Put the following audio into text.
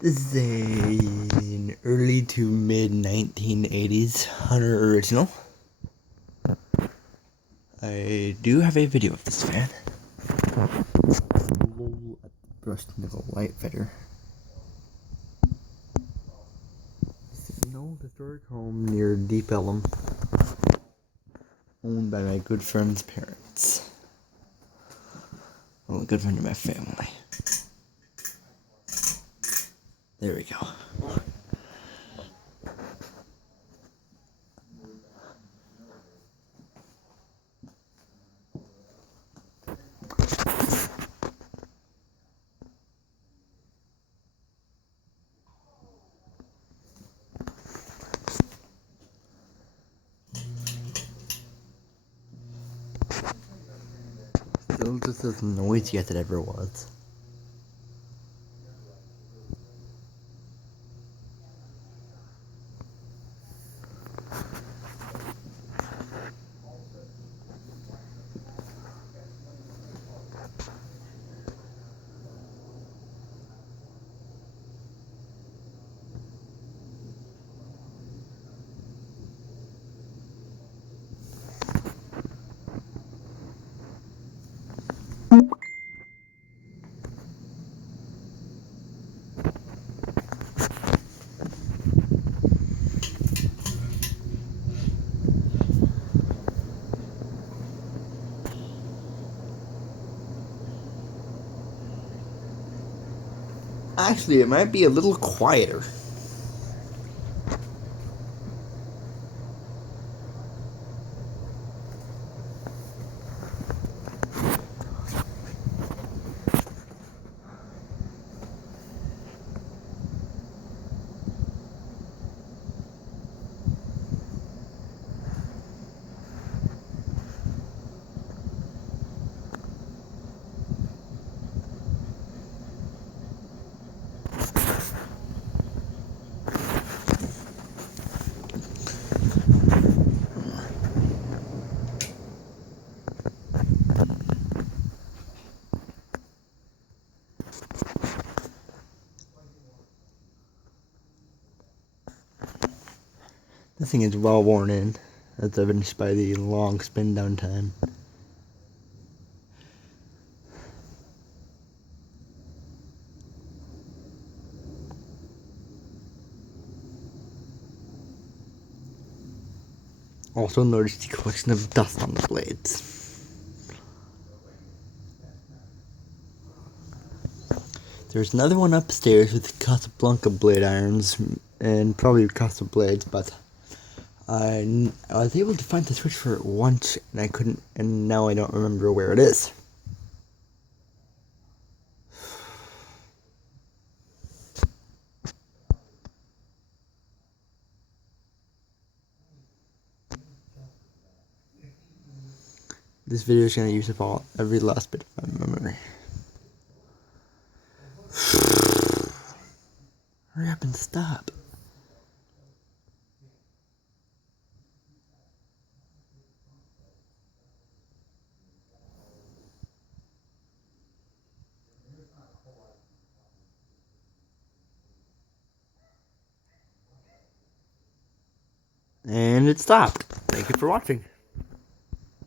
This is an early to mid 1980s Hunter original. I do have a video of this fan. Brushed nickel light fitter. It's an old historic home near Deep Ellum, owned by my good friend's parents. Well, a good friend of my family. There we go. Still just as noisy as it ever was. Actually, it might be a little quieter. This thing is well worn in, as evidenced by the long spin down time. Also notice the collection of dust on the blades. There's another one upstairs with Casablanca blade irons and probably Casa blades, but I was able to find the switch for it once and I couldn't, and now I don't remember where it is. This video is going to use up every last bit of my memory. Hurry up and stop. And it stopped. Thank you for watching.